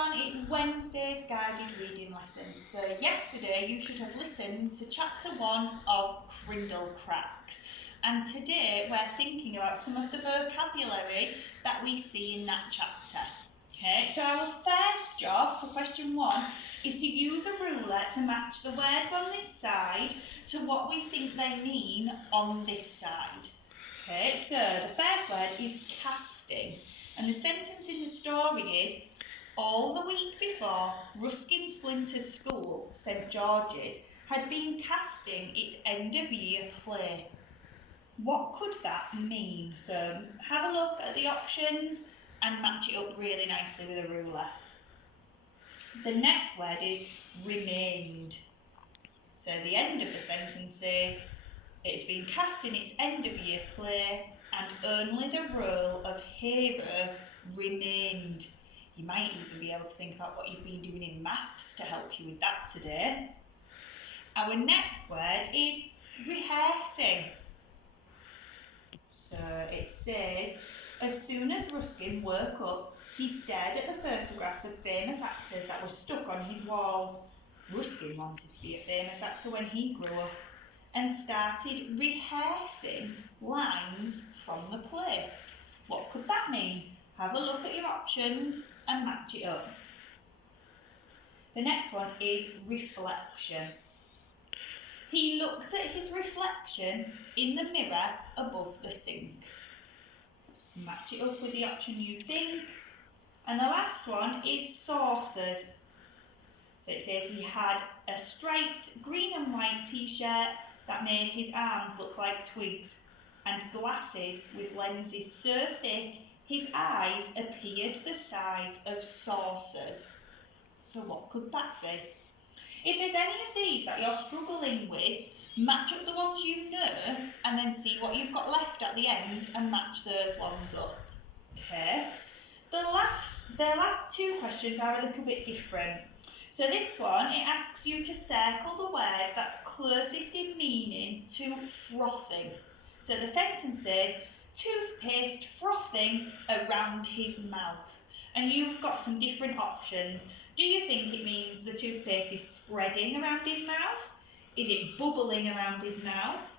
everyone, it's Wednesday's guided reading lesson. So yesterday you should have listened to chapter 1 of Crindle Cracks. And today we're thinking about some of the vocabulary that we see in that chapter. Okay, so our first job for question 1 is to use a ruler to match the words on this side to what we think they mean on this side. Okay, so the first word is casting. And the sentence in the story is, all the week before, Ruskin Splinter's school, St George's, had been casting its end-of-year play. What could that mean? So have a look at the options and match it up really nicely with a ruler. The next word is remained. So the end of the sentence is, it had been casting its end-of-year play and only the role of hero remained. You might even be able to think about what you've been doing in maths to help you with that today. Our next word is rehearsing. So it says, as soon as Ruskin woke up, he stared at the photographs of famous actors that were stuck on his walls. Ruskin wanted to be a famous actor when he grew up and started rehearsing lines from the play. What could that mean? Have a look at your options and match it up. The next one is reflection. He looked at his reflection in the mirror above the sink. Match it up with the option you think. And the last one is saucers. So it says he had a striped green and white t-shirt that made his arms look like twigs, and glasses with lenses so thick his eyes appeared the size of saucers. So what could that be? If there's any of these that you're struggling with, match up the ones you know and then see what you've got left at the end and match those ones up. Okay. The last two questions are a little bit different. So this one, it asks you to circle the word that's closest in meaning to frothing. So the sentence says, toothpaste frothing around his mouth. And you've got some different options. Do you think it means the toothpaste is spreading around his mouth? Is it bubbling around his mouth?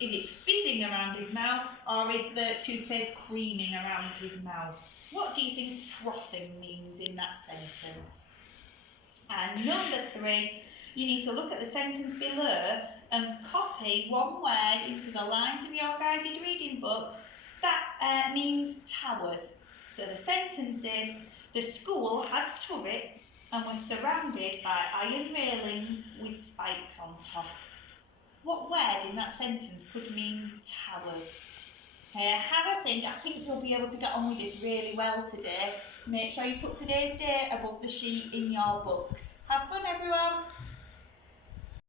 Is it fizzing around his mouth? Or is the toothpaste creaming around his mouth? What do you think frothing means in that sentence? And number 3, you need to look at the sentence below and copy one word into the lines of your guided reading book that means towers. So the sentence is, the school had turrets and was surrounded by iron railings with spikes on top. What word in that sentence could mean towers? Have a think. I think you'll be able to get on with this really well today. Make sure you put today's date above the sheet in your books. Have fun, everyone!